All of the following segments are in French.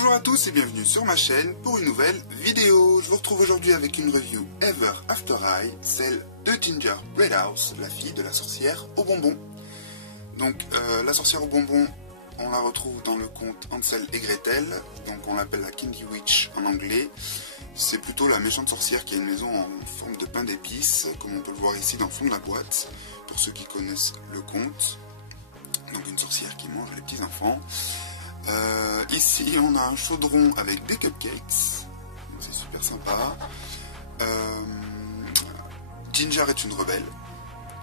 Bonjour à tous et bienvenue sur ma chaîne pour une nouvelle vidéo. Je vous retrouve aujourd'hui avec une review Ever After High, celle de Ginger Breadhouse, la fille de la sorcière aux bonbons. Donc la sorcière aux bonbons, on la retrouve dans le conte Hansel et Gretel, donc on l'appelle la Candy Witch en anglais. C'est plutôt la méchante sorcière qui a une maison en forme de pain d'épices, comme on peut le voir ici dans le fond de la boîte, pour ceux qui connaissent le conte. Donc une sorcière qui mange les petits enfants. Ici on a un chaudron avec des cupcakes, c'est super sympa. Ginger est une rebelle,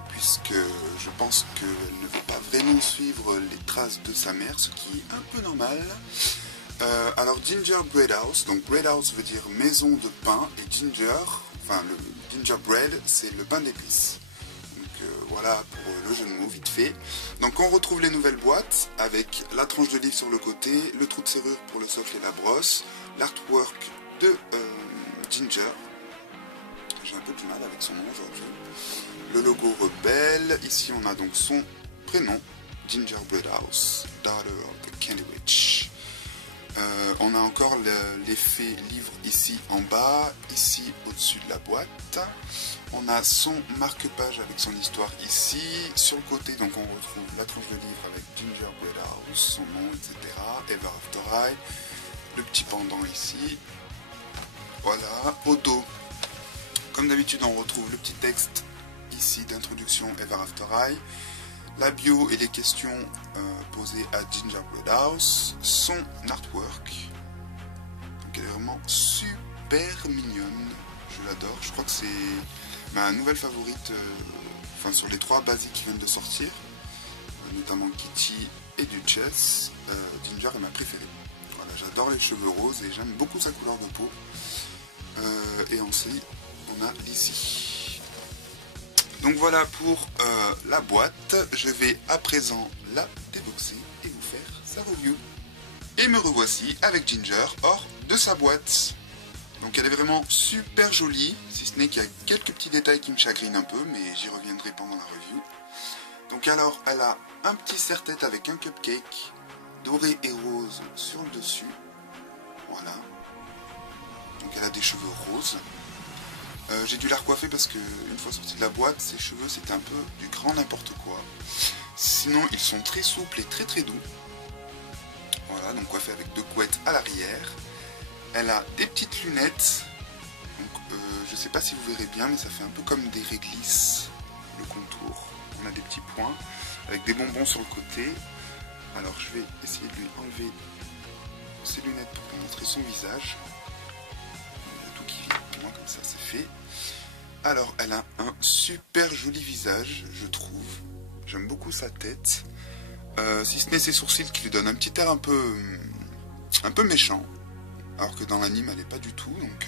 puisque je pense qu'elle ne veut pas vraiment suivre les traces de sa mère, ce qui est un peu normal. Alors Ginger Breadhouse, donc Breadhouse veut dire maison de pain, et Ginger, enfin le gingerbread, c'est le pain d'épices. Voilà pour le jeu de mots vite fait. Donc on retrouve les nouvelles boîtes avec la tranche de livre sur le côté, le trou de serrure pour le socle et la brosse, l'artwork de Ginger. J'ai un peu du mal avec son nom aujourd'hui. Le logo rebelle. Ici on a donc son prénom, Ginger Breadhouse, Daughter of the Candy Witch. On a encore l'effet livre ici en bas, ici au-dessus de la boîte. On a son marque-page avec son histoire ici. Sur le côté, donc on retrouve la tranche de livre avec Ginger Breadhouse, son nom, etc. Ever After High. Le petit pendant ici. Voilà. Au dos, comme d'habitude, on retrouve le petit texte ici d'introduction Ever After High. La bio et les questions posées à Ginger Breadhouse, son artwork. Donc elle est vraiment super mignonne, je l'adore. Je crois que c'est ma nouvelle favorite, enfin sur les trois basiques qui viennent de sortir, notamment Kitty et Duchess. Ginger est ma préférée. Voilà, j'adore les cheveux roses et j'aime beaucoup sa couleur de peau. Et ensuite on a Lizzie. Donc voilà pour la boîte. Je vais à présent la déboxer et vous faire sa review. Et me revoici avec Ginger hors de sa boîte. Donc elle est vraiment super jolie, si ce n'est qu'il y a quelques petits détails qui me chagrinent un peu, mais j'y reviendrai pendant la review. Donc alors elle a un petit serre-tête avec un cupcake doré et rose sur le dessus. Voilà. Donc elle a des cheveux roses. J'ai dû la recoiffer parce que une fois sortie de la boîte, ses cheveux c'était un peu du grand n'importe quoi. Sinon ils sont très souples et très doux. Voilà, donc coiffé avec deux couettes à l'arrière. Elle a des petites lunettes. Donc je sais pas si vous verrez bien, mais ça fait un peu comme des réglisses, le contour. On a des petits points avec des bonbons sur le côté. Alors je vais essayer de lui enlever ses lunettes pour vous montrer son visage. Comme ça c'est fait. Alors elle a un super joli visage, je trouve. J'aime beaucoup sa tête, si ce n'est ses sourcils qui lui donnent un petit air un peu méchant, alors que dans l'anime elle n'est pas du tout. Donc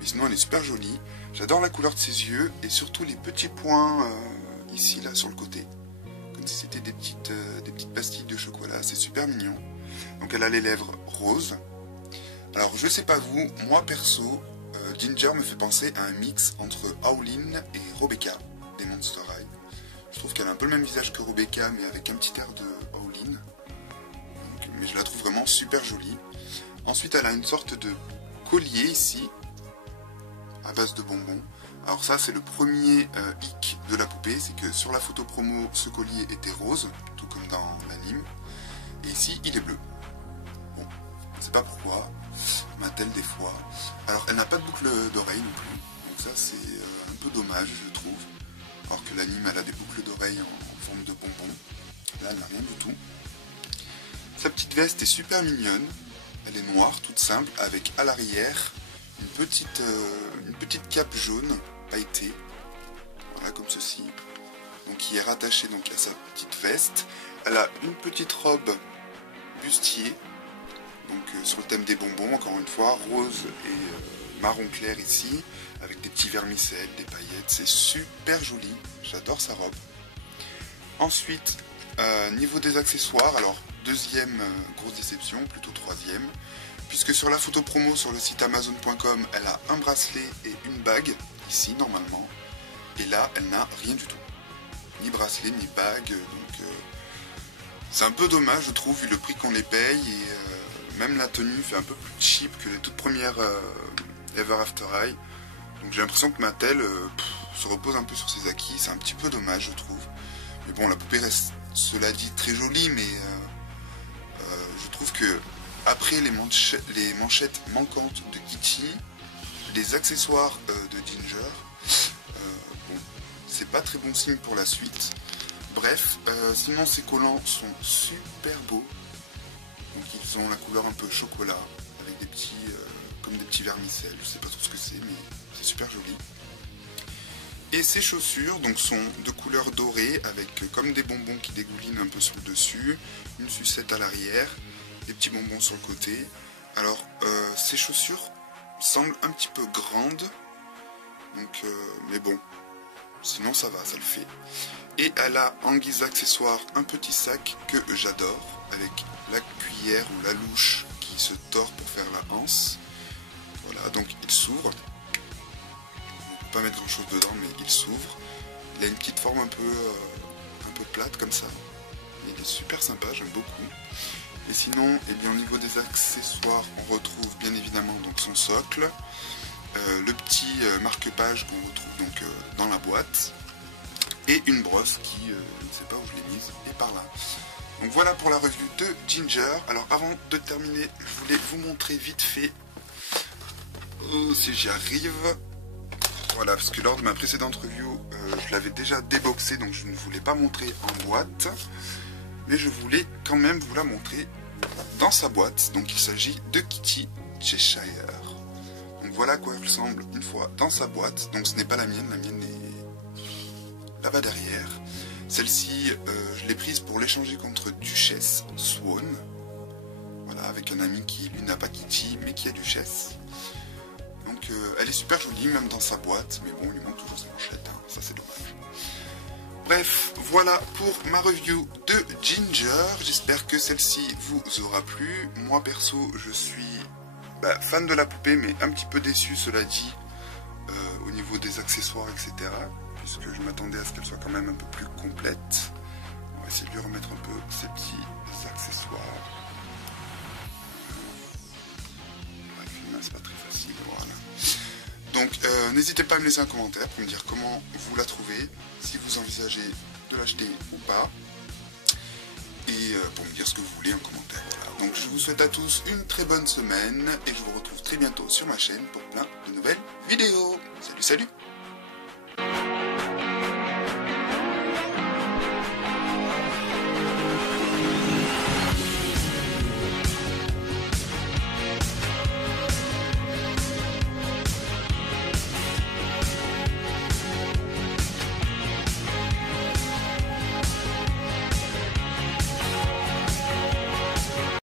mais sinon elle est super jolie. J'adore la couleur de ses yeux et surtout les petits points ici là sur le côté, comme si c'était des petites pastilles de chocolat. C'est super mignon. Donc elle a les lèvres roses. Alors je sais pas vous, moi perso, Ginger me fait penser à un mix entre Howlin et Rebecca des Monster High. Je trouve qu'elle a un peu le même visage que Rebecca, mais avec un petit air de Howlin. Mais je la trouve vraiment super jolie. Ensuite elle a une sorte de collier ici, à base de bonbons. Alors ça c'est le premier hic de la poupée, c'est que sur la photo promo ce collier était rose, tout comme dans l'anime. Et ici il est bleu. Bon, je ne sais pas pourquoi, m'a-t-elle des fois. Alors elle n'a pas de boucle d'oreille non plus, donc ça c'est un peu dommage je trouve. Alors que l'anime elle a des boucles d'oreille en forme de bonbons. Là elle n'a rien du tout. Sa petite veste est super mignonne. Elle est noire, toute simple, avec à l'arrière une petite cape jaune pailletée. Voilà, comme ceci. Donc qui est rattachée donc à sa petite veste. Elle a une petite robe bustier. Donc sur le thème des bonbons, encore une fois, rose et marron clair ici, avec des petits vermicelles, des paillettes, c'est super joli, j'adore sa robe. Ensuite, niveau des accessoires, alors deuxième grosse déception, plutôt troisième, puisque sur la photo promo sur le site amazon.com, elle a un bracelet et une bague, ici normalement, et là elle n'a rien du tout, ni bracelet ni bague, donc c'est un peu dommage je trouve, vu le prix qu'on les paye, et même la tenue fait un peu plus cheap que les toutes premières Ever After High. Donc j'ai l'impression que Mattel se repose un peu sur ses acquis, c'est un petit peu dommage je trouve. Mais bon, la poupée reste, cela dit, très jolie, mais je trouve que après les manchettes manquantes de Kitty, les accessoires de Ginger, bon, c'est pas très bon signe pour la suite. Bref, sinon ces collants sont super beaux. Donc ils ont la couleur un peu chocolat, avec des petits, comme des petits vermicelles, je sais pas trop ce que c'est, mais c'est super joli. Et ces chaussures donc sont de couleur dorée, avec comme des bonbons qui dégoulinent un peu sur le dessus, une sucette à l'arrière, des petits bonbons sur le côté. Alors ces chaussures semblent un petit peu grandes, donc mais bon, sinon ça va, ça le fait. Et elle a en guise d'accessoire un petit sac que j'adore, avec la cuillère ou la louche qui se tord pour faire la anse. Voilà, donc il s'ouvre. On ne peut pas mettre grand chose dedans, mais il s'ouvre. Il a une petite forme un peu plate comme ça. Il est super sympa, j'aime beaucoup. Et sinon, eh bien, au niveau des accessoires, on retrouve bien évidemment donc son socle, le petit marque-page qu'on retrouve donc dans la boîte, et une brosse qui, je ne sais pas où je l'ai mise, est par là. Donc voilà pour la review de Ginger. Alors avant de terminer, je voulais vous montrer vite fait, si j'y arrive, voilà, parce que lors de ma précédente review, je l'avais déjà déboxé, donc je ne voulais pas montrer en boîte, mais je voulais quand même vous la montrer dans sa boîte. Donc il s'agit de Kitty Cheshire. Donc voilà à quoi elle ressemble une fois dans sa boîte. Donc ce n'est pas la mienne est là-bas derrière. Celle-ci, je l'ai prise pour l'échanger contre Duchesse Swan. Voilà, avec un ami qui, lui, n'a pas Kitty, mais qui a Duchesse. Donc, elle est super jolie, même dans sa boîte. Mais bon, il lui manque toujours ses manchettes, hein, ça c'est dommage. Bref, voilà pour ma review de Ginger. J'espère que celle-ci vous aura plu. Moi, perso, je suis fan de la poupée, mais un petit peu déçu, cela dit, au niveau des accessoires, etc. Puisque je m'attendais à ce qu'elle soit quand même un peu plus complète. On va essayer de lui remettre un peu ces petits accessoires. C'est pas très facile, voilà. Donc n'hésitez pas à me laisser un commentaire pour me dire comment vous la trouvez, si vous envisagez de l'acheter ou pas, et pour me dire ce que vous voulez en commentaire. Voilà. Donc je vous souhaite à tous une très bonne semaine, et je vous retrouve très bientôt sur ma chaîne pour plein de nouvelles vidéos. Salut, salut!